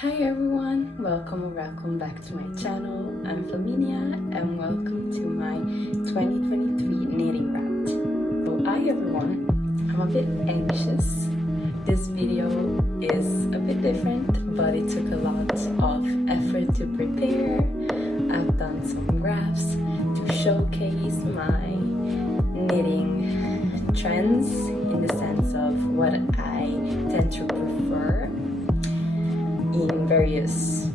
Hi everyone, welcome or welcome back to my channel. I'm Flaminia and welcome to my 2023 knitting wrapped. So hi everyone, I'm a bit anxious. This video is a bit different, but it took a lot of effort to prepare. I've done some graphs to showcase my knitting trends in the sense of what I tend to prefer in various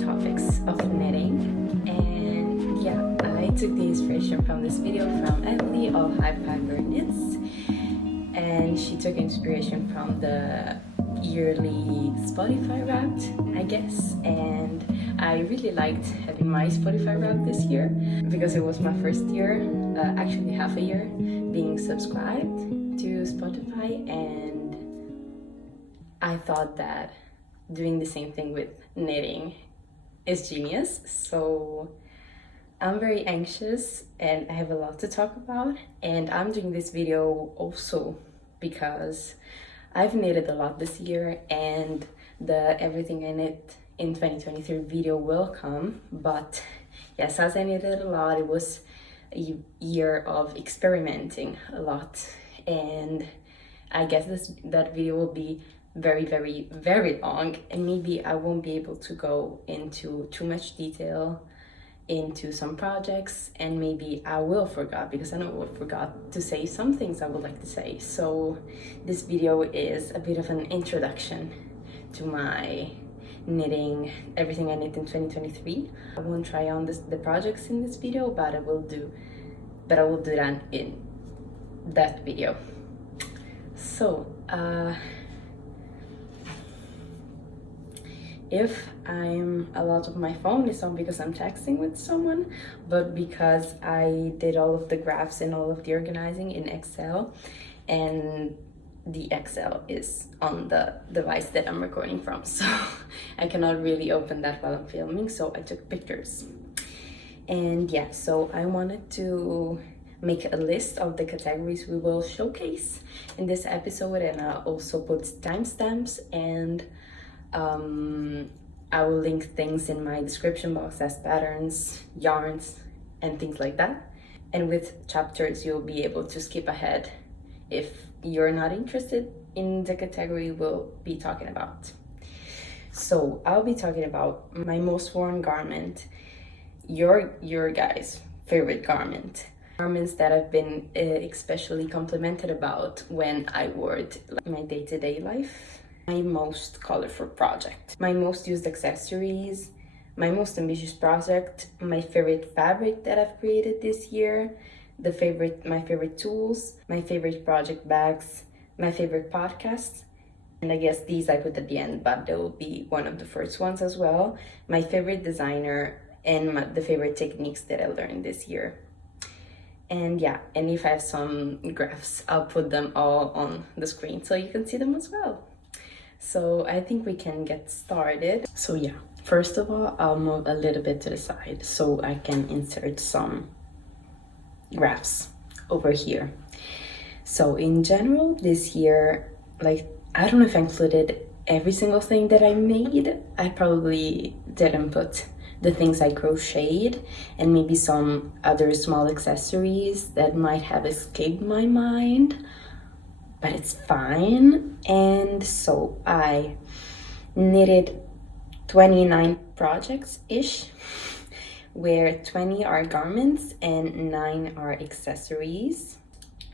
topics of knitting. And yeah, I took the inspiration from this video from Emily of High Fiber Knits, and she took inspiration from the yearly Spotify Wrapped, I guess. And I really liked having my Spotify Wrapped this year because it was my first year, actually half a year, being subscribed to Spotify, and I thought that doing the same thing with knitting is genius. So I'm very anxious and I have a lot to talk about, and I'm doing this video also because I've knitted a lot this year, and the everything I knit in 2023 video will come. But yes, as I knitted a lot, it was a year of experimenting a lot, and I guess that video will be very long, and maybe I won't be able to go into too much detail into some projects, and maybe I will forget because I know I forgot to say some things I would like to say. So this video is a bit of an introduction to my knitting, everything I knit in 2023. I won't try on the projects in this video, but I will do that in that video. So if I'm a lot of my phone, it's not because I'm texting with someone, but because I did all of the graphs and all of the organizing in Excel, and the Excel is on the device that I'm recording from, so I cannot really open that while I'm filming, so I took pictures. And yeah, so I wanted to make a list of the categories we will showcase in this episode, and I'll also put timestamps, and I will link things in my description box as patterns, yarns, and things like that. And with chapters, you'll be able to skip ahead if you're not interested in the category we'll be talking about. So I'll be talking about my most worn garment, your guys' favorite garment. Garments that I've been especially complimented about when I wore it in my day-to-day life. My most colorful project, my most used accessories, my most ambitious project, my favorite fabric that I've created this year, my favorite tools, my favorite project bags, my favorite podcasts, and I guess these I put at the end, but they will be one of the first ones as well, my favorite designer, and the favorite techniques that I learned this year. And yeah, and if I have some graphs, I'll put them all on the screen so you can see them as well. So I think we can get started. So yeah, first of all, I'll move a little bit to the side so I can insert some graphs over here. So in general, this year, like, I don't know if I included every single thing that I made. I probably didn't put the things I crocheted, and maybe some other small accessories that might have escaped my mind, but it's fine. And so I knitted 29 projects-ish, where 20 are garments and 9 are accessories.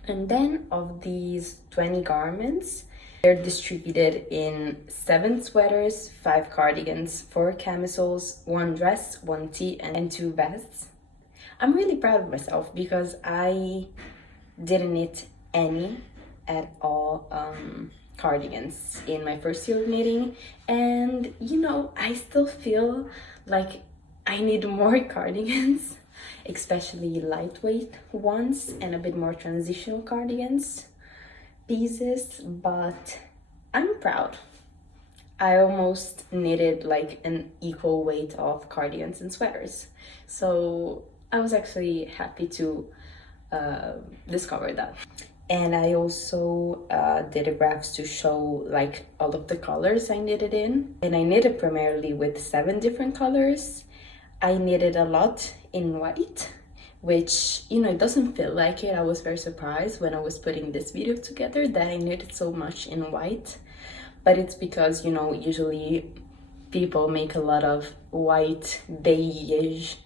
And then of these 20 garments, they're distributed in 7 sweaters, 5 cardigans, 4 camisoles, 1 dress, 1 tee, and 2 vests. I'm really proud of myself because I didn't knit any at all cardigans in my first year of knitting, and you know, I still feel like I need more cardigans, especially lightweight ones and a bit more transitional cardigans pieces, but I'm proud. I almost knitted like an equal weight of cardigans and sweaters, so I was actually happy to discover that. And I also did a graphs to show like all of the colors I knitted in. And I knitted primarily with 7 different colors. I knitted a lot in white, which, you know, it doesn't feel like it. I was very surprised when I was putting this video together that I knitted so much in white. But it's because, you know, usually people make a lot of white, beige,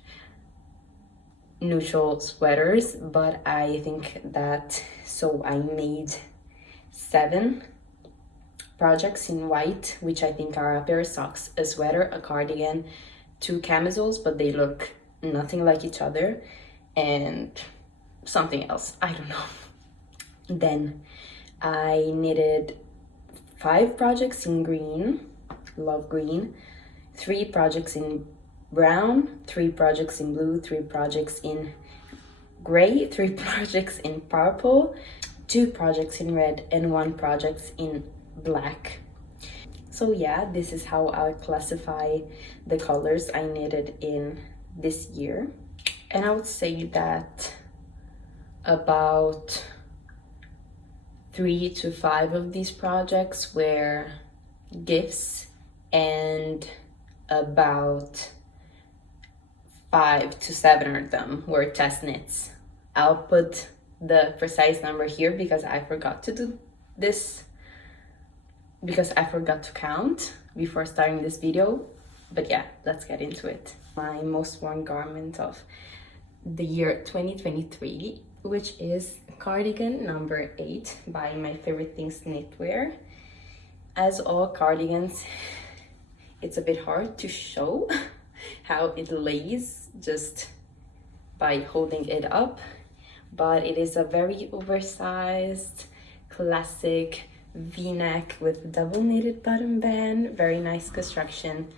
neutral sweaters, but I think that, so I made 7 projects in white, which I think are a pair of socks, a sweater, a cardigan, 2 camisoles, but they look nothing like each other, and something else, I don't know. Then I knitted 5 projects in green, love green, 3 projects in brown, 3 projects in blue, 3 projects in gray, 3 projects in purple, 2 projects in red, and 1 project in black. So yeah, this is how I classify the colors I knitted in this year. And I would say that about 3 to 5 of these projects were gifts, and about 5 to 7 of them were test knits. I'll put the precise number here because I forgot to do this, because I forgot to count before starting this video. But yeah, let's get into it. My most worn garment of the year 2023, which is cardigan number 8 by My Favorite Things Knitwear. As all cardigans, it's a bit hard to show how it lays just by holding it up, but it is a very oversized classic v-neck with double knitted bottom band, very nice construction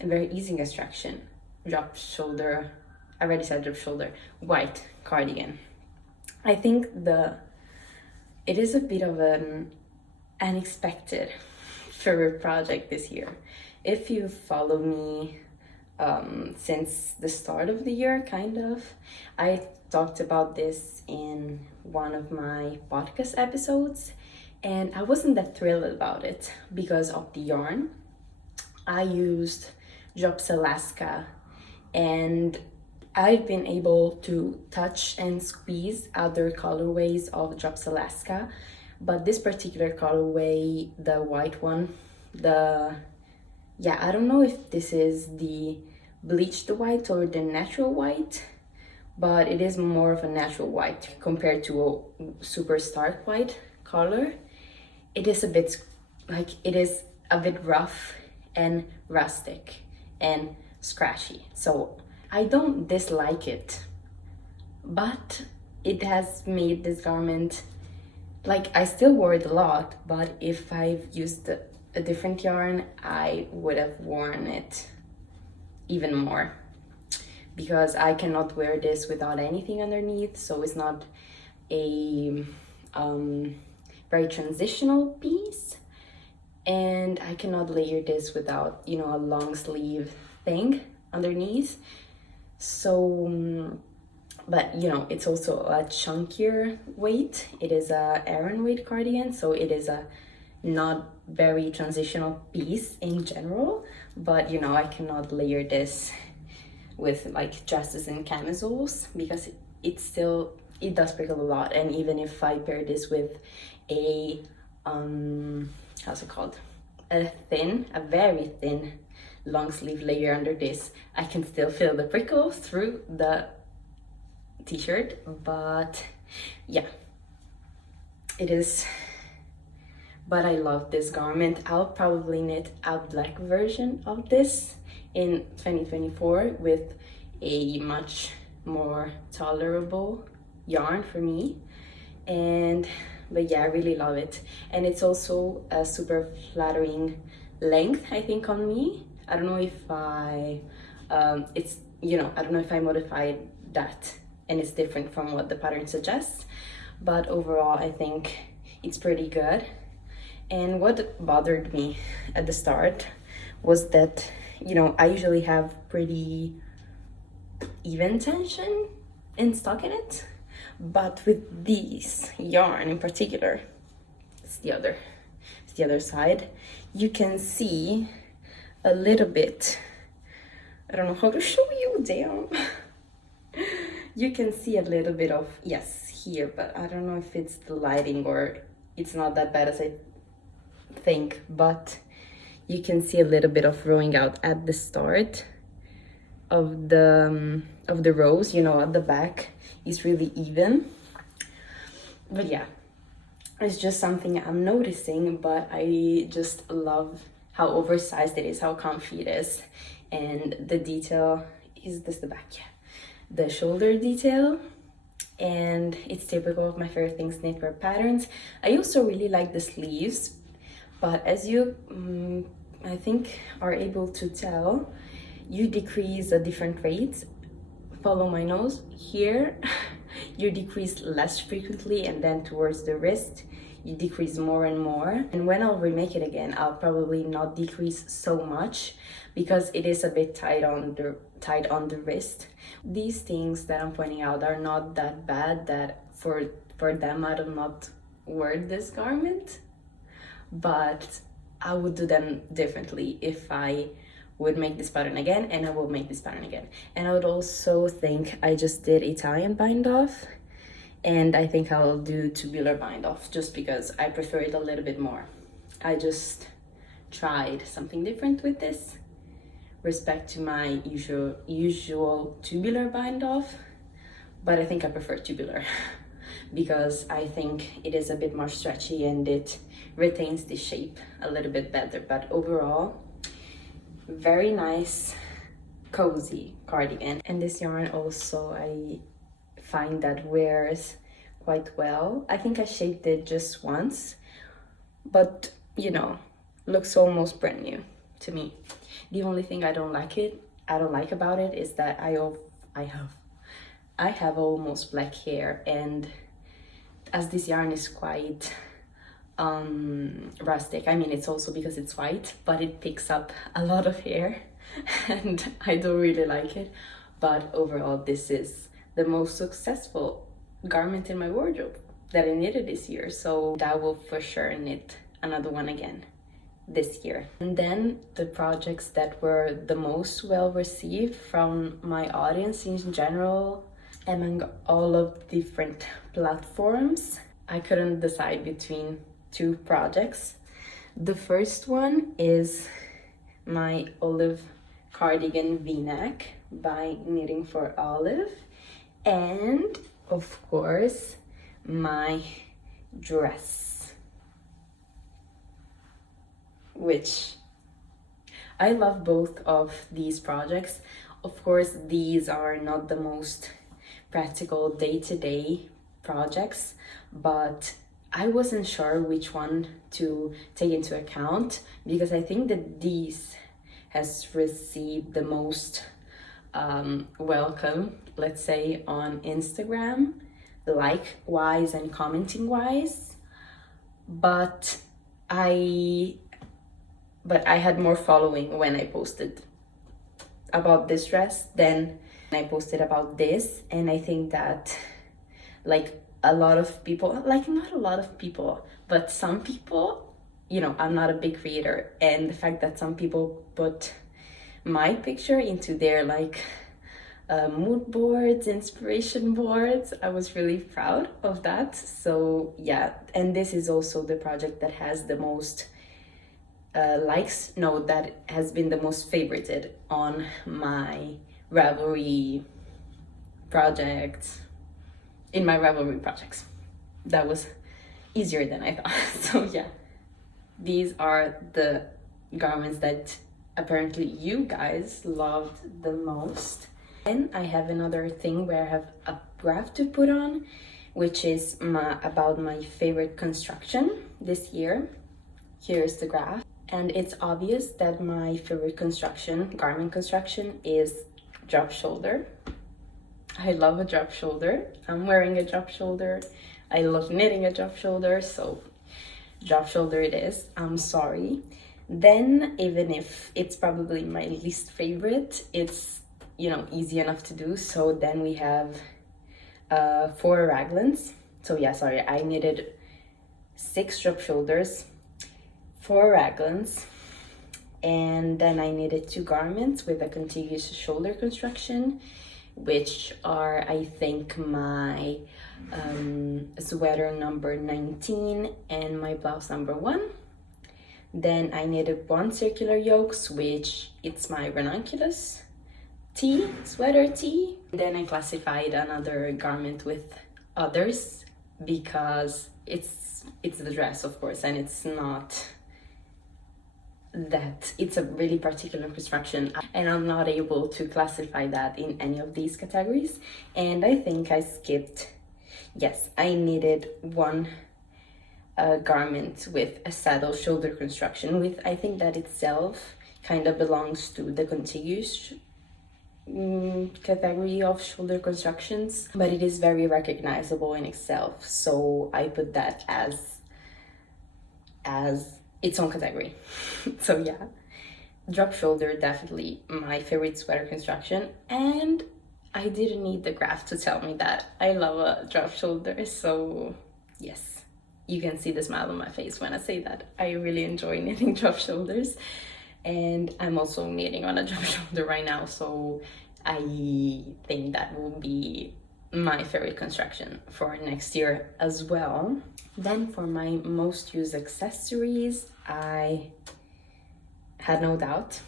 and very easy construction. Drop shoulder, I already said drop shoulder, white cardigan. I think it is a bit of an unexpected favorite project this year. If you follow me since the start of the year, kind of, I talked about this in one of my podcast episodes, and I wasn't that thrilled about it because of the yarn. I used Drops Alaska, and I've been able to touch and squeeze other colorways of Drops Alaska, but this particular colorway, the white one, I don't know if this is the bleached white or the natural white, but it is more of a natural white compared to a super stark white color. It is a bit rough and rustic and scratchy, so I don't dislike it, but it has made this garment, like, I still wore it a lot, but if I've used a different yarn, I would have worn it even more, because I cannot wear this without anything underneath, so it's not a very transitional piece, and I cannot layer this without, you know, a long sleeve thing underneath. So but you know, it's also a chunkier weight. It is a Aran weight cardigan, so it is a not very transitional piece in general, but you know, I cannot layer this with like dresses and camisoles because it does prickle a lot. And even if I pair this with a how's it called, a very thin long sleeve layer under this, I can still feel the prickle through the t-shirt. But yeah, it is, but I love this garment. I'll probably knit a black version of this in 2024 with a much more tolerable yarn for me. But yeah, I really love it, and it's also a super flattering length, I think, on me. I don't know if I it's, you know, I don't know if I modified that and it's different from what the pattern suggests, but overall I think it's pretty good. And what bothered me at the start was that, you know, I usually have pretty even tension in stockinette, But with these yarn in particular, it's the other side, you can see a little bit. I don't know how to show you, damn. You can see a little bit of, yes, here, but I don't know if it's the lighting or it's not that bad as I think, but you can see a little bit of rowing out at the start of the rows, you know, at the back is really even. But yeah, it's just something I'm noticing, but I just love how oversized it is, how comfy it is. And the detail, is this the back? Yeah. The shoulder detail, and it's typical of my favorite things, knitwear patterns. I also really like the sleeves, but as you I think are able to tell, you decrease at different rates. Follow my nose here. You decrease less frequently, and then towards the wrist you decrease more and more. And when I'll remake it again, I'll probably not decrease so much because it is a bit tight on the wrist. These things that I'm pointing out are not that bad that for them I do not wear this garment, but I would do them differently if I would make this pattern again, and I will make this pattern again. And I would also think, I just did Italian bind off, and I think I'll do tubular bind off just because I prefer it a little bit more. I just tried something different with this, respect to my usual tubular bind off, but I think I prefer tubular because I think it is a bit more stretchy and it retains the shape a little bit better. But overall, very nice, cozy cardigan. And this yarn also, I find that wears quite well. I think I shaped it just once, but you know, looks almost brand new to me. The only thing I don't like about it is that I have almost black hair, and as this yarn is quite rustic, I mean, it's also because it's white, but it picks up a lot of hair and I don't really like it. But overall, this is the most successful garment in my wardrobe that I knitted this year, so I will for sure knit another one again this year. And then the projects that were the most well received from my audience in general, among all of different platforms, I couldn't decide between two projects. The first one is my olive cardigan v-neck by Knitting for Olive, and of course my dress, which I love both of these projects. Of course, these are not the most practical day-to-day projects, but I wasn't sure which one to take into account because I think that these has received the most welcome, let's say, on Instagram, like-wise and commenting-wise, but I had more following when I posted about this dress than I posted about this. And I think that like a lot of people, like not a lot of people, but some people, you know, I'm not a big creator, and the fact that some people put my picture into their like mood boards, inspiration boards, I was really proud of that. So yeah, and this is also the project that has the most that has been the most favorited on my Ravelry project, in my Ravelry projects. That was easier than I thought. So yeah, these are the garments that apparently you guys loved the most. And I have another thing where I have a graph to put on, which is about my favorite construction this year. Here's the graph. And it's obvious that my favorite garment construction, is drop shoulder. I love a drop shoulder. I'm wearing a drop shoulder. I love knitting a drop shoulder, so drop shoulder it is. I'm sorry. Then, even if it's probably my least favorite, it's, you know, easy enough to do. So then we have 4 raglans. So yeah, sorry, I knitted 6 drop shoulders, 4 raglans, and then I knitted 2 garments with a contiguous shoulder construction, which are, I think, my sweater number 19 and my blouse number 1. Then I knitted 1 circular yokes, which it's my ranunculus tee, sweater tee. Then I classified another garment with others because it's the dress, of course, and it's not that, it's a really particular construction, and I'm not able to classify that in any of these categories. And I think I skipped, yes, I knitted 1 garment with a saddle shoulder construction, with, I think that itself kind of belongs to the contiguous category of shoulder constructions, but it is very recognizable in itself, so I put that as its own category. So yeah, drop shoulder, definitely my favorite sweater construction, and I didn't need the graph to tell me that I love a drop shoulder. So yes, you can see the smile on my face when I say that I really enjoy knitting drop shoulders. And I'm also knitting on a drop shoulder right now, so I think that will be my favorite construction for next year as well. Then for my most used accessories, I had no doubt.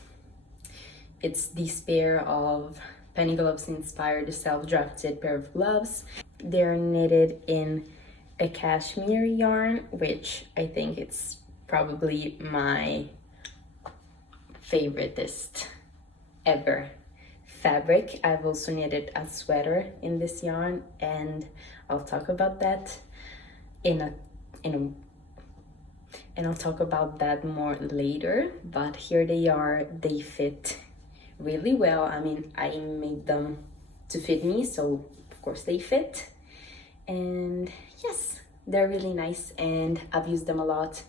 It's this pair of Penny Gloves inspired self-drafted pair of gloves. They're knitted in a cashmere yarn, which I think it's probably my favoriteest ever fabric. I've also knitted a sweater in this yarn, and I'll talk about that and I'll talk about that more later. But here they are. They fit really well. I mean, I made them to fit me, so of course they fit. And yes, they're really nice, and I've used them a lot.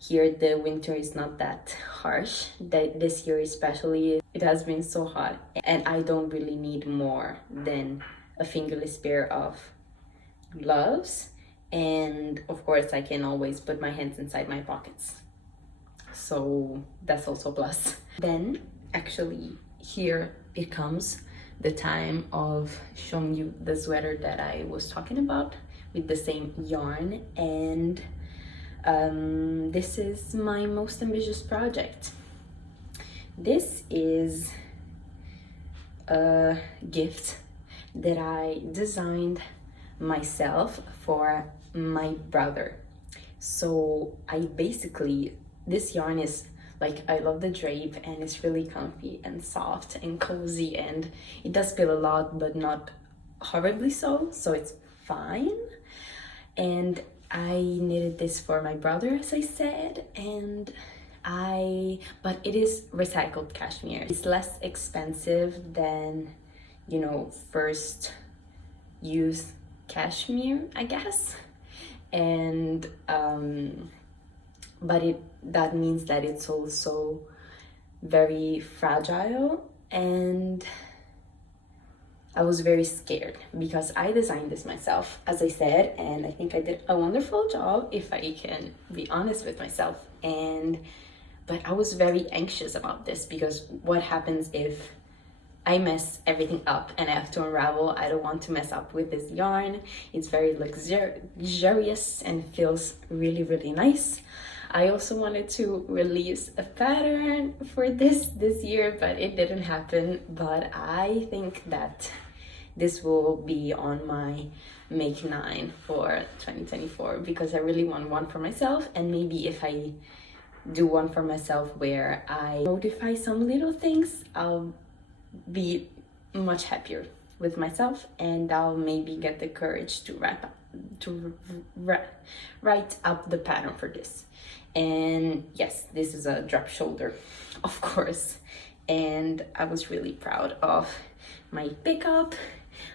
Here the winter is not that harsh. This year especially, it has been so hot, and I don't really need more than a fingerless pair of gloves. And of course I can always put my hands inside my pockets, so that's also a plus. Then actually here it comes the time of showing you the sweater that I was talking about with the same yarn. And this is my most ambitious project. This is a gift that I designed myself for my brother. So I basically, this yarn is like, I love the drape, and it's really comfy and soft and cozy, and it does spill a lot, but not horribly so it's fine. And I knitted this for my brother, as I said, but it is recycled cashmere. It's less expensive than, you know, first use cashmere, I guess. And but that means that it's also very fragile, and I was very scared because I designed this myself, as I said, and I think I did a wonderful job, if I can be honest with myself. But I was very anxious about this, because what happens if I mess everything up and I have to unravel? I don't want to mess up with this yarn. It's very luxurious and feels really, really nice. I also wanted to release a pattern for this year, but it didn't happen. But I think that this will be on my Make 9 for 2024, because I really want one for myself. And maybe if I do one for myself where I modify some little things, I'll be much happier with myself, and I'll maybe get the courage to write up the pattern for this. And yes, this is a drop shoulder, of course, and I was really proud of my pickup.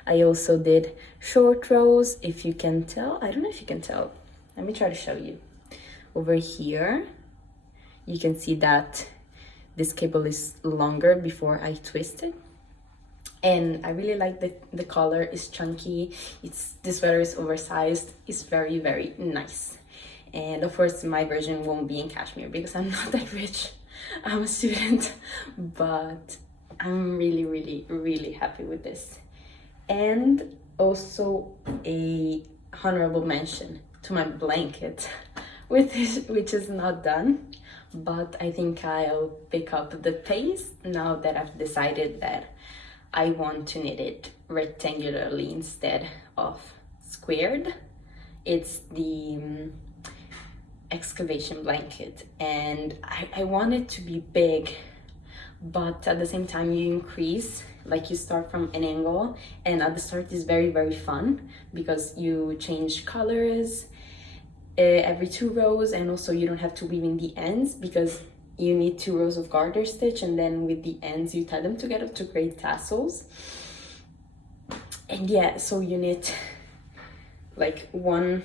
I also did short rows, if you can tell. I don't know if you can tell. Let me try to show you. Over here, you can see that this cable is longer before I twist it. And I really like the color is chunky. This sweater is oversized. It's very, very nice. And of course my version won't be in cashmere because I'm not that rich. I'm a student, but I'm really, really, really happy with this. And also a honorable mention to my blanket, which is not done, but I think I'll pick up the pace now that I've decided that I want to knit it rectangularly instead of squared. It's the excavation blanket, and I want it to be big, but at the same time you increase, like you start from an angle, and at the start is very, very fun because you change colors every 2 rows, and also you don't have to weave in the ends because you need 2 rows of garter stitch, and then with the ends you tie them together to create tassels. And yeah, so you knit like one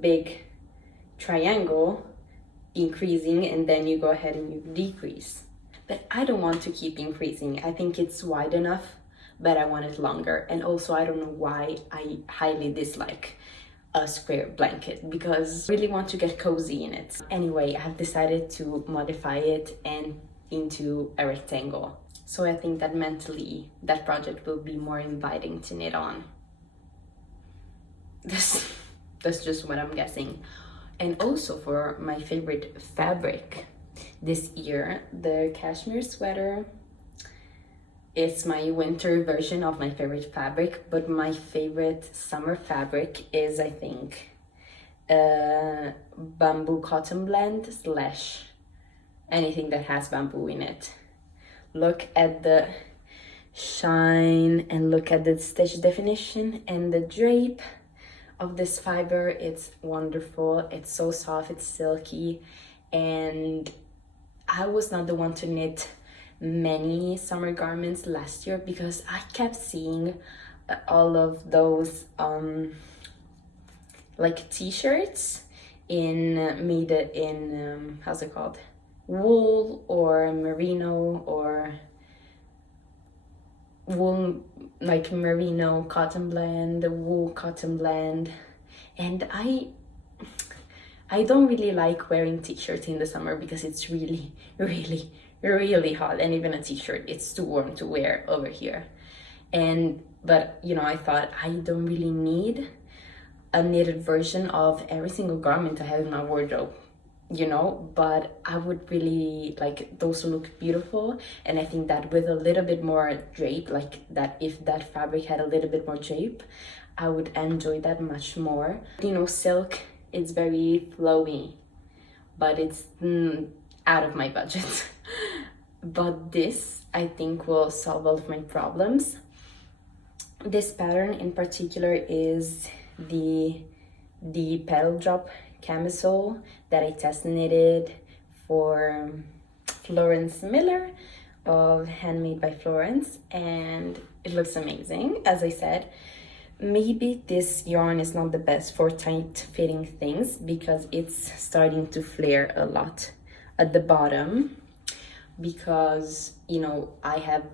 big triangle increasing, and then you go ahead and you decrease. But I don't want to keep increasing. I think it's wide enough, but I want it longer. And also I don't know why I highly dislike a square blanket, because I really want to get cozy in it. Anyway, I have decided to modify it and into a rectangle. So I think that mentally that project will be more inviting to knit on. That's just what I'm guessing. And also for my favorite fabric this year, the cashmere sweater. It's my winter version of my favorite fabric, but my favorite summer fabric is, I think, bamboo cotton blend / anything that has bamboo in it. Look at the shine and look at the stitch definition and the drape of this fiber. It's wonderful. It's so soft, it's silky, and I was not the one to knit many summer garments last year because I kept seeing all of those like t-shirts made in how's it called, wool or merino or wool, like merino cotton blend, wool cotton blend, and I don't really like wearing t-shirts in the summer because it's really, really, really hot, and even a t-shirt, it's too warm to wear over here. But you know, I thought I don't really need a knitted version of every single garment I have in my wardrobe, you know, but I would really like those to look beautiful. And I think that with a little bit more drape, like that, if that fabric had a little bit more drape, I would enjoy that much more. You know, silk, it's very flowy, but it's out of my budget. But this, I think, will solve all of my problems. This pattern in particular is the petal drop camisole that I test knitted for Florence Miller of Handmade by Florence, and it looks amazing. As I said, maybe this yarn is not the best for tight fitting things because it's starting to flare a lot at the bottom, because you know I have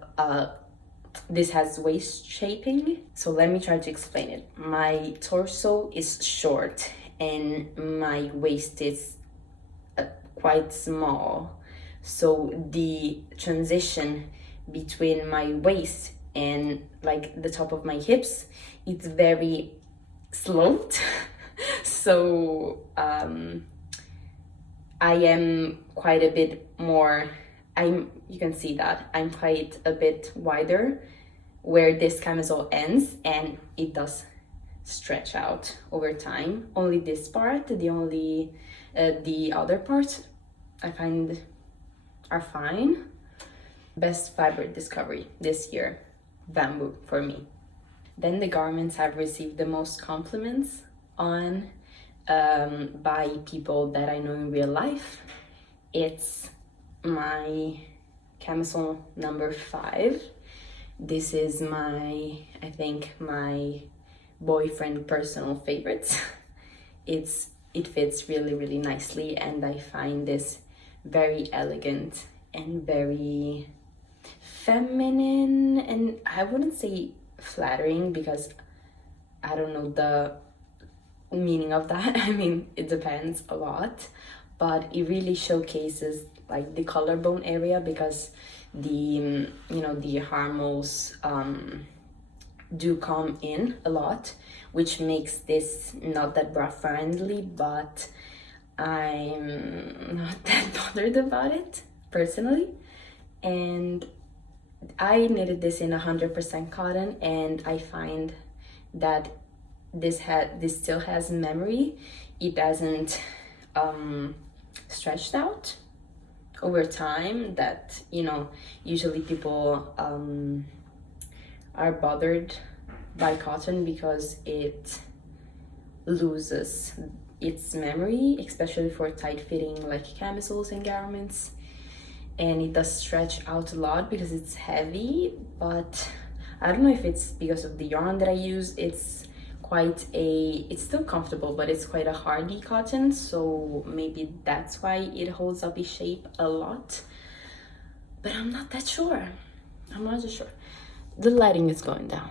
this has waist shaping. So let me try to explain it. My torso is short and my waist is quite small, so the transition between my waist and like the top of my hips, it's very sloped. So I am quite a bit more, you can see that I'm quite a bit wider where this camisole ends, and it does stretch out over time. Only this part, the other parts I find are fine. Best fabric discovery this year, bamboo for me. Then the garments I've received the most compliments on by people that I know in real life. It's my camisole number 5. This is I think my boyfriend personal favorite. It fits really, really nicely, and I find this very elegant and very feminine, and I wouldn't say flattering because I don't know the meaning of that. I mean, it depends a lot, but it really showcases like the collarbone area because the the hormones do come in a lot, which makes this not that bra friendly, but I'm not that bothered about it personally. And I knitted this in 100% cotton, and I find that this still has memory. It doesn't stretched out over time that usually people are bothered by cotton because it loses its memory, especially for tight fitting like camisoles and garments. And it does stretch out a lot because it's heavy, but I don't know if it's because of the yarn that I use. It's still comfortable, but it's quite a hardy cotton, so maybe that's why it holds up its shape a lot, but I'm not that sure. I'm not just sure. The lighting is going down.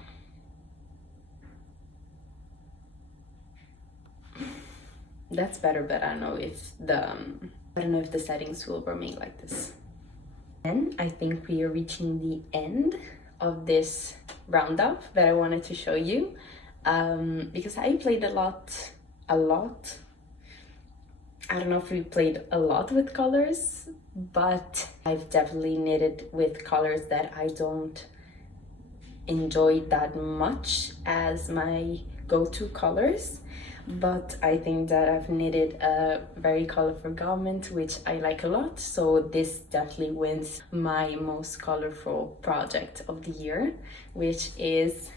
That's better, but I don't know if the settings will remain like this. And I think we are reaching the end of this roundup that I wanted to show you, because I played a lot. I don't know if we played a lot with colors, but I've definitely knitted with colors that I don't enjoy that much as my go-to colors. But I think that I've knitted a very colorful garment, which I like a lot. So this definitely wins my most colorful project of the year, which is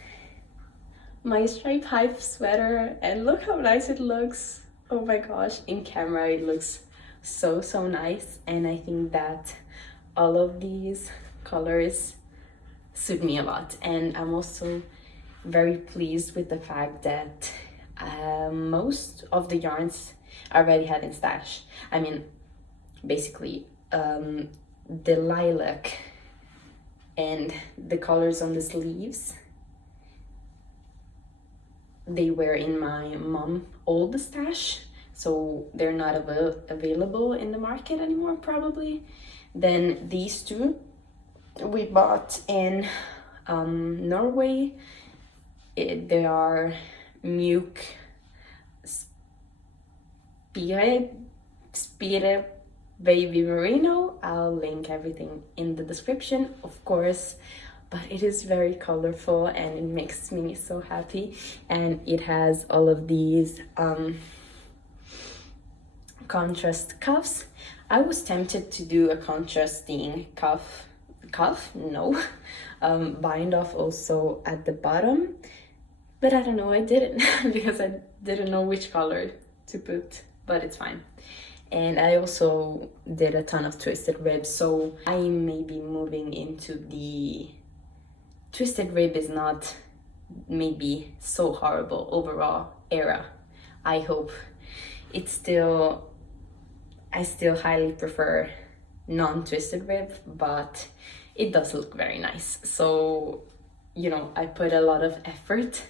my striped hive sweater. And look how nice it looks. Oh my gosh, in camera it looks so nice. And I think that all of these colors suit me a lot. And I'm also very pleased with the fact that most of the yarns I already had in stash. I mean, basically the lilac and the colors on the sleeves, they were in my mom old stash, so they're not available in the market anymore probably. Then these two we bought in Norway. They are Mjuk Spire Baby Merino. I'll link everything in the description, of course, but it is very colorful and it makes me so happy. And it has all of these contrast cuffs. I was tempted to do a contrasting bind off also at the bottom, but I don't know, I didn't because I didn't know which color to put, but it's fine. And I also did a ton of twisted ribs, so I may be moving into the twisted rib is not maybe so horrible overall era. I hope it's still, I still highly prefer non-twisted rib, but it does look very nice. So, I put a lot of effort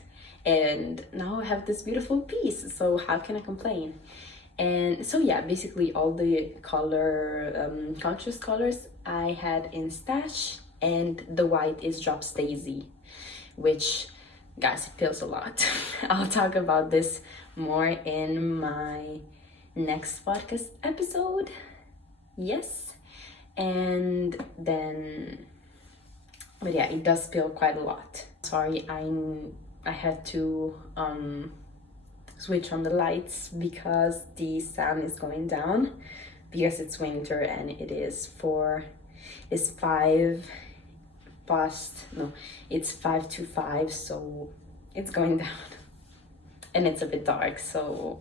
and now I have this beautiful piece, so how can I complain? And so yeah, basically all the color contrast colors I had in stash, and the white is Drop Daisy, which, guys, it feels a lot. I'll talk about this more in my next podcast episode. Yes. And then, but yeah, it does feel quite a lot. Sorry, I had to switch on the lights because the sun is going down because it's winter and it's 5 to 5, so it's going down and it's a bit dark. So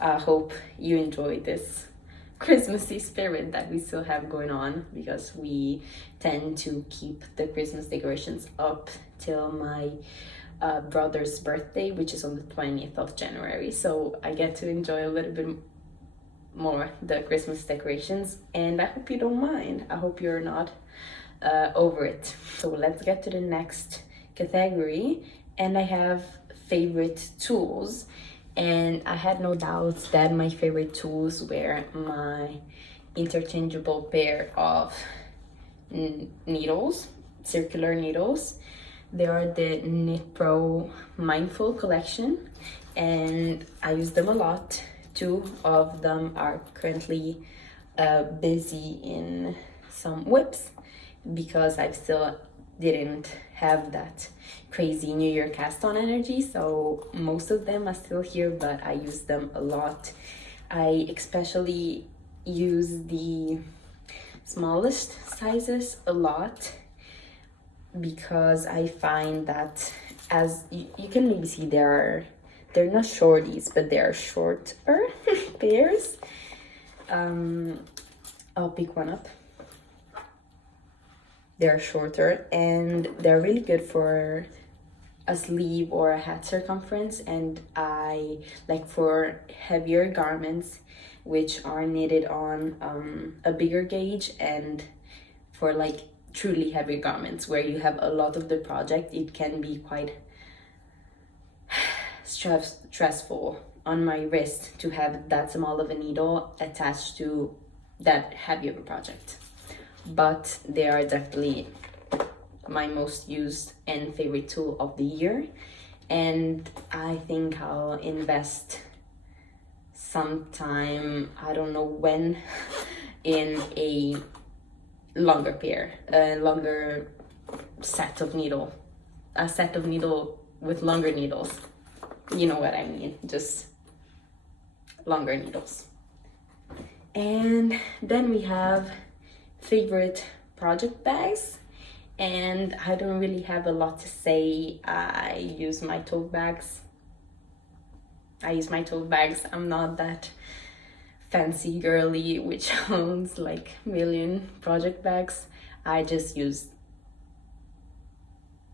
I hope you enjoy this Christmassy spirit that we still have going on, because we tend to keep the Christmas decorations up till my brother's birthday, which is on the 20th of January. So I get to enjoy a little bit more the Christmas decorations, and I hope you don't mind. I hope you're not over it. So let's get to the next category, and I have favorite tools. And I had no doubts that my favorite tools were my interchangeable pair of needles, circular needles. They are the Knit Pro Mindful collection, and I use them a lot. Two of them are currently busy in some whips because I still didn't have that crazy New Year cast on energy, so most of them are still here, but I use them a lot. I especially use the smallest sizes a lot because I find that, as you can maybe see, they're not shorties, but they are shorter pairs. I'll pick one up. They're shorter and they're really good for a sleeve or a hat circumference, and I like for heavier garments which are knitted on a bigger gauge, and for like truly heavy garments where you have a lot of the project, it can be quite stressful on my wrist to have that small of a needle attached to that heavy of a project. But they are definitely my most used and favorite tool of the year, and I think I'll invest sometime, I don't know when, in a longer pair, a longer set of needle, a set of needle with longer needles. You know what I mean, just longer needles. And then we have favorite project bags, and I don't really have a lot to say. I use my tote bags. I'm not that fancy girly which owns like million project bags. I just use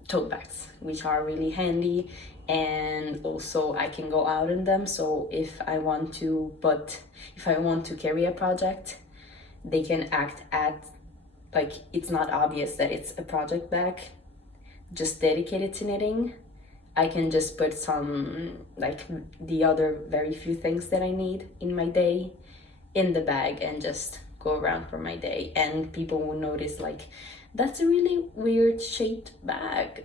tote bags, which are really handy, and also I can go out in them. So if I want to carry a project, they can act at like it's not obvious that it's a project bag just dedicated to knitting. I can just put some like the other very few things that I need in my day in the bag and just go around for my day, and people will notice like, that's a really weird shaped bag,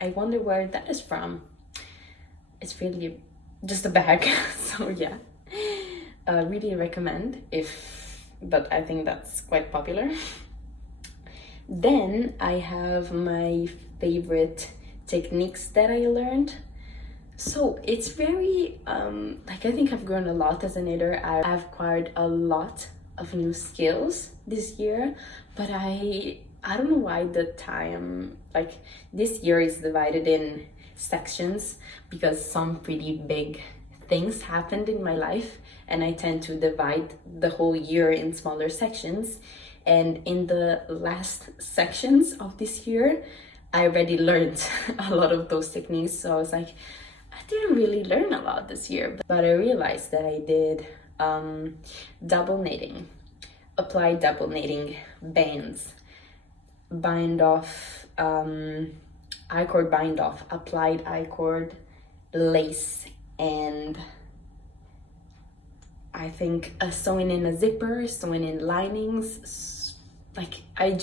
I wonder where that is from. It's really just a bag. So yeah, really recommend but I think that's quite popular. Then I have my favorite techniques that I learned. So it's very like I think I've grown a lot as a knitter. I've acquired a lot of new skills this year, but I don't know why the time, like this year is divided in sections because some pretty big things happened in my life, and I tend to divide the whole year in smaller sections. And in the last sections of this year, I already learned a lot of those techniques. So I was like, I didn't really learn a lot this year, but I realized that I did double knitting, applied double knitting, bands, bind off, I-cord bind off, applied I-cord, lace, and I think sewing in a zipper, sewing in linings. Like I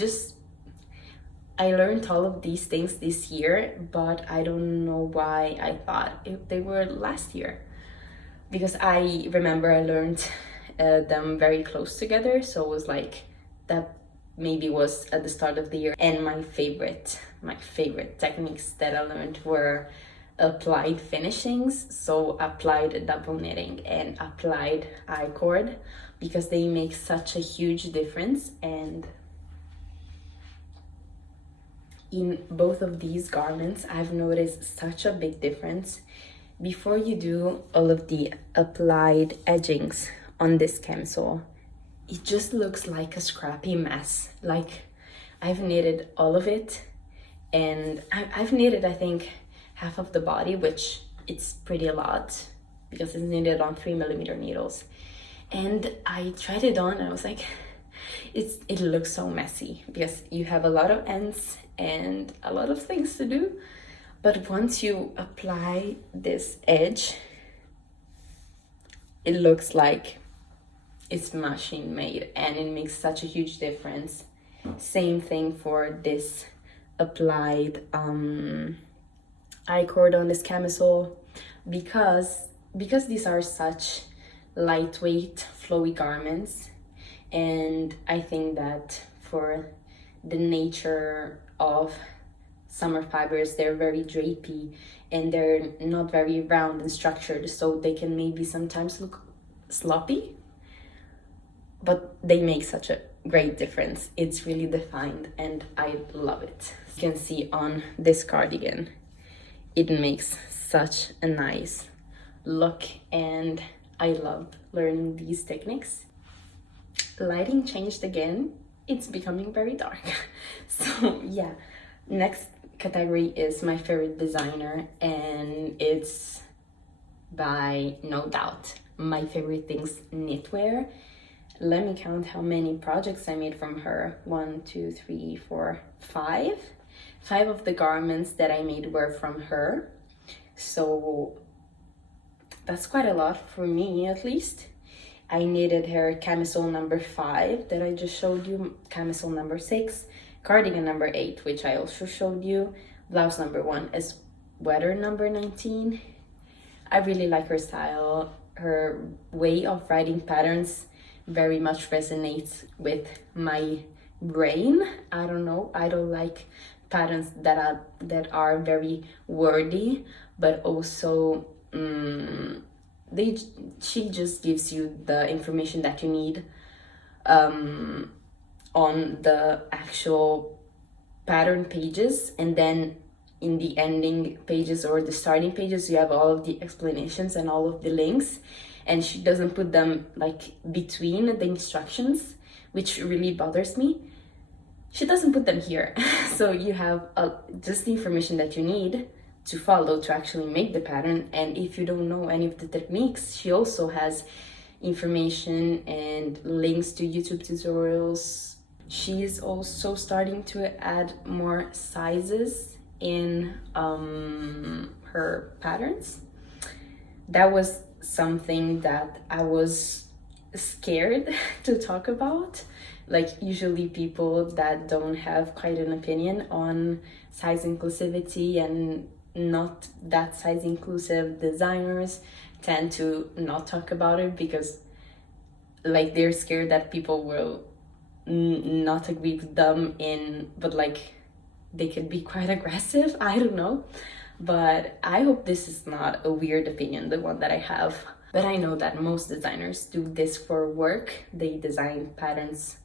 learned all of these things this year, but I don't know why I thought they were last year, because I remember I learned them very close together. So it was like that maybe was at the start of the year. And my favorite techniques that I learned were applied finishings, so applied double knitting and applied I-cord, because they make such a huge difference. And in both of these garments, I've noticed such a big difference. Before you do all of the applied edgings on this camisole, it just looks like a scrappy mess. Like I've knitted all of it, and I've knitted, I think, half of the body, which it's pretty a lot because it's knitted on 3mm needles. And I tried it on and I was like, it looks so messy because you have a lot of ends and a lot of things to do. But once you apply this edge, it looks like it's machine made, and it makes such a huge difference. Same thing for this applied I-cord on this camisole, because these are such lightweight flowy garments, and I think that for the nature of summer fibers, they're very drapey and they're not very round and structured, so they can maybe sometimes look sloppy, but they make such a great difference. It's really defined and I love it. You can see on this cardigan, it makes such a nice look, and I love learning these techniques. Lighting changed again. It's becoming very dark. So yeah, next category is my favorite designer, and it's by no doubt my favorite things knitwear. Let me count how many projects I made from her. 1, 2, 3, 4, 5. 5 of the garments that I made were from her. So that's quite a lot for me, at least. I knitted her camisole number 5 that I just showed you, camisole number 6, cardigan number 8, which I also showed you, blouse number 1, as sweater number 19. I really like her style. Her way of writing patterns very much resonates with my brain. I don't know, I don't like patterns that are very wordy, but also she just gives you the information that you need on the actual pattern pages, and then in the ending pages or the starting pages you have all of the explanations and all of the links, and she doesn't put them like between the instructions, which really bothers me. She doesn't put them here. So you have just the information that you need to follow to actually make the pattern. And if you don't know any of the techniques, she also has information and links to YouTube tutorials. She is also starting to add more sizes in her patterns. That was something that I was scared to talk about. Like, usually people that don't have quite an opinion on size inclusivity and not that size inclusive designers tend to not talk about it because like they're scared that people will not agree with them but like they could be quite aggressive. I don't know, but I hope this is not a weird opinion, the one that I have. But I know that most designers do this for work. They design patterns.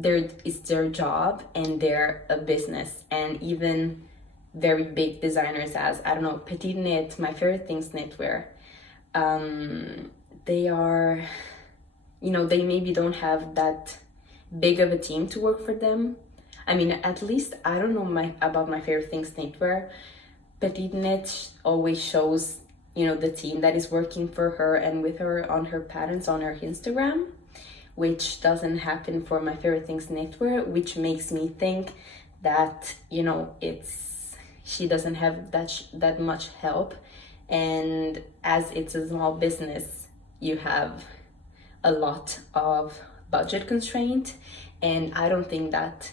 It's their job and they're a business. And even very big designers as, I don't know, Petite Knit, my favorite things knitwear, they are, they maybe don't have that big of a team to work for them. I mean, at least I don't know about my favorite things knitwear. Petite Knit always shows, the team that is working for her and with her on her patterns on her Instagram, which doesn't happen for my favorite things knitwear, which makes me think that, she doesn't have that much help. And as it's a small business, you have a lot of budget constraint. And I don't think that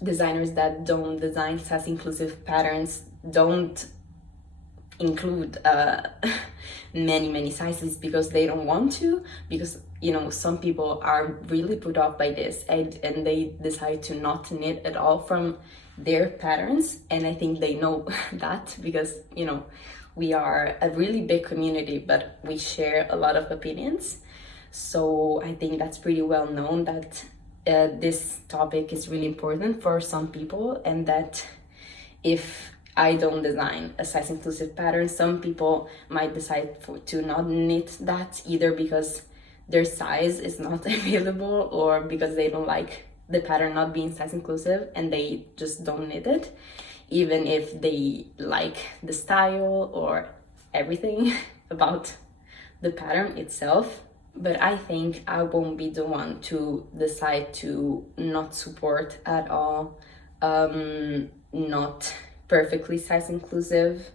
designers that don't design size inclusive patterns don't include many sizes because they don't want to, because some people are really put off by this and they decide to not knit at all from their patterns. And I think they know that because we are a really big community, but we share a lot of opinions. So I think that's pretty well known that this topic is really important for some people, and that if I don't design a size inclusive pattern, some people might decide to not knit that, either because their size is not available or because they don't like the pattern not being size inclusive and they just don't knit it, even if they like the style or everything about the pattern itself. but I think I won't be the one to decide to not support at all, not perfectly size inclusive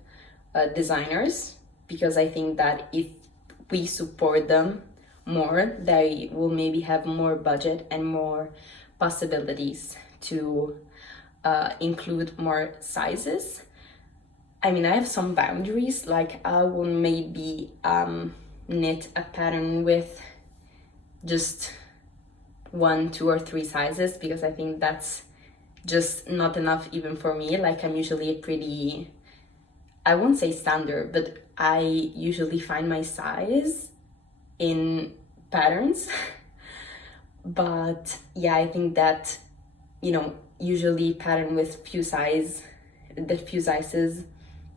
designers, because I think that if we support them more, they will maybe have more budget and more possibilities to include more sizes. I mean, I have some boundaries, like I will maybe knit a pattern with just 1, 2, or 3 sizes, because I think that's just not enough even for me. Like, I'm usually a pretty, I won't say standard, but I usually find my size in patterns. But yeah, I think that, you know, usually pattern with few sizes,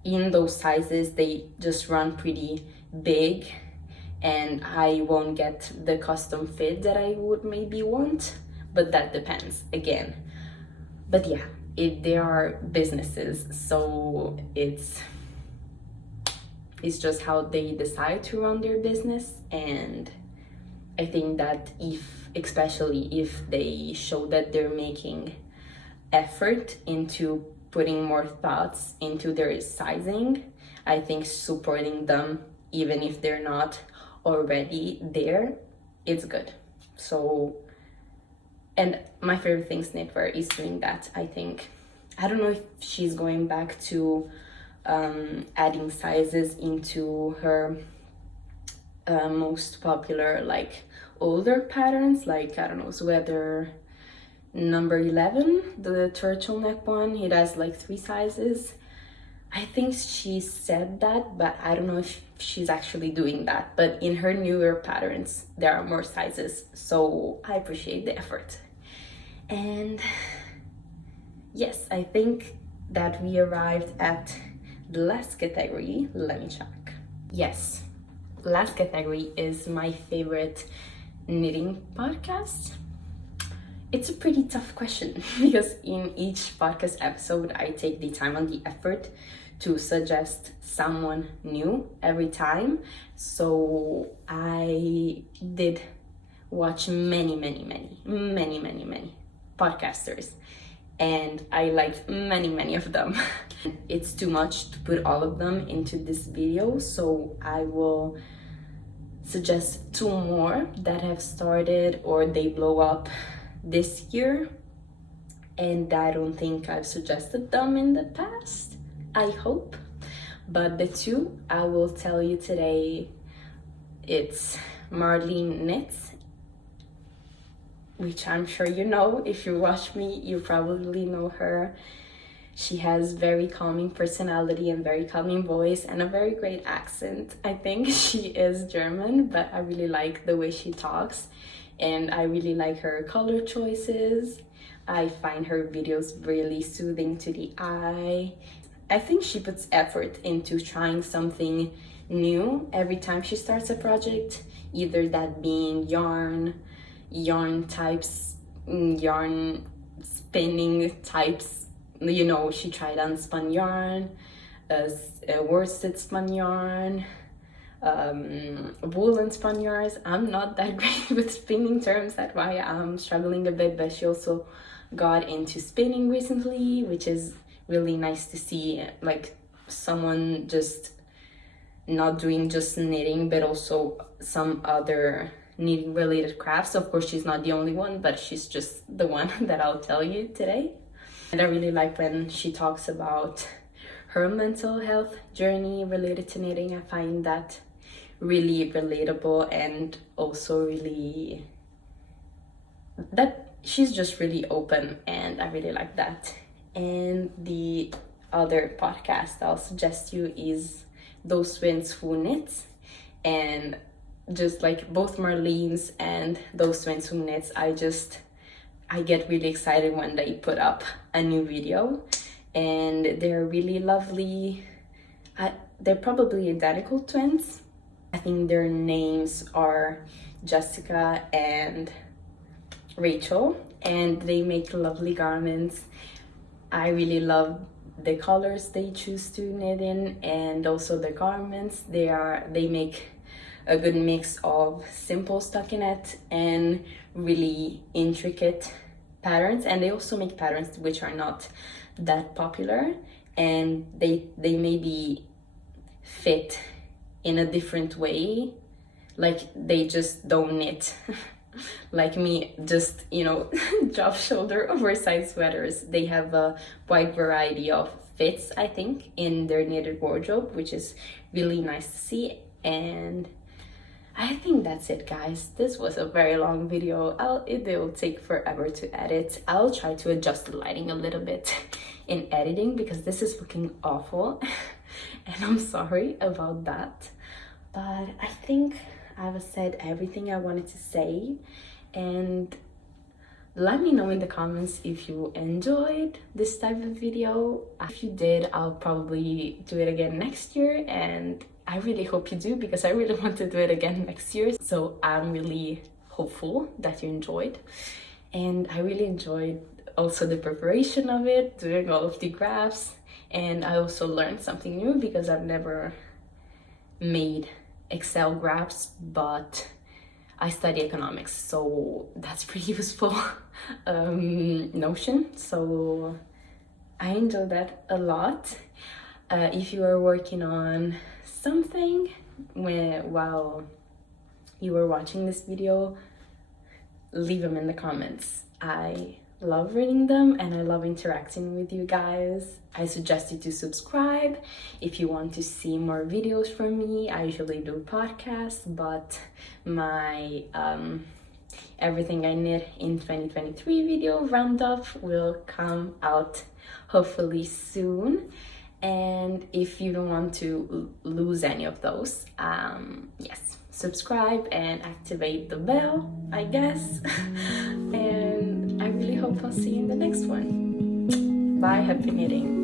in those sizes, they just run pretty big, and I won't get the custom fit that I would maybe want, but that depends again. But yeah, they are businesses, so it's just how they decide to run their business. And I think that especially if they show that they're making effort into putting more thoughts into their sizing, I think supporting them, even if they're not already there, it's good. So, and my favorite thing knitwear is doing that. I think, I don't know if she's going back to adding sizes into her most popular, like, older patterns, like, I don't know, sweater number 11, the turtleneck one. It has like 3 sizes. I think she said that, but I don't know if she's actually doing that. But in her newer patterns, there are more sizes, so I appreciate the effort. And yes, I think that we arrived at the last category. Let me check. Yes, last category is my favorite knitting podcast. It's a pretty tough question because in each podcast episode, I take the time and the effort to suggest someone new every time. So I did watch many podcasters, and I liked many of them. It's too much to put all of them into this video, so I will suggest 2 more that have started or they blow up this year, and I don't think I've suggested them in the past, I hope. But the 2 I will tell you today, it's Marlene Knits, which I'm sure you know. If you watch me, you probably know her. She has very calming personality and very calming voice and a very great accent. I think she is German, but I really like the way she talks, and I really like her color choices. I find her videos really soothing to the eye. I think she puts effort into trying something new every time she starts a project, either that being yarn types, yarn spinning types. You know, she tried unspun yarn, worsted spun yarn, woolen spun yarns. I'm not that great with spinning terms, that's why I'm struggling a bit, but she also got into spinning recently, which is really nice to see, like someone just not doing just knitting, but also some other knitting related crafts. Of course, she's not the only one, but she's just the one that I'll tell you today. And I really like when she talks about her mental health journey related to knitting. I find that really relatable, and also really that she's just really open, and I really like that. And the other podcast I'll suggest you is Those Twins Who Knits, and just like both Marlene's and Those Twins Who Knits, I get really excited when they put up a new video, and they're really lovely. They're probably identical twins. I think their names are Jessica and Rachel, and they make lovely garments. I really love the colors they choose to knit in, and also the garments. They make a good mix of simple stockinette and really intricate patterns. And they also make patterns which are not that popular, and they maybe fit in a different way, like they just don't knit like me, just, you know, drop shoulder oversized sweaters. They have a wide variety of fits, I think, in their knitted wardrobe, which is really nice to see. And I think that's it, guys. This was a very long video. It will take forever to edit. I'll try to adjust the lighting a little bit in editing because this is looking awful and I'm sorry about that. But I think I've said everything I wanted to say, and let me know in the comments if you enjoyed this type of video. If you did, I'll probably do it again next year, and I really hope you do because I really want to do it again next year. So I'm really hopeful that you enjoyed, and I really enjoyed also the preparation of it, doing all of the graphs, and I also learned something new because I've never made Excel graphs, but I study economics, so that's pretty useful notion. So I enjoy that a lot. If you are working on something while you were watching this video, leave them in the comments. I love reading them and I love interacting with you guys. I suggest you to subscribe if you want to see more videos from me. I usually do podcasts, but my everything I knit in 2023 video roundup will come out hopefully soon. And if you don't want to lose any of those, yes, subscribe and activate the bell, I guess. And I really hope I'll see you in the next one. Bye, happy knitting.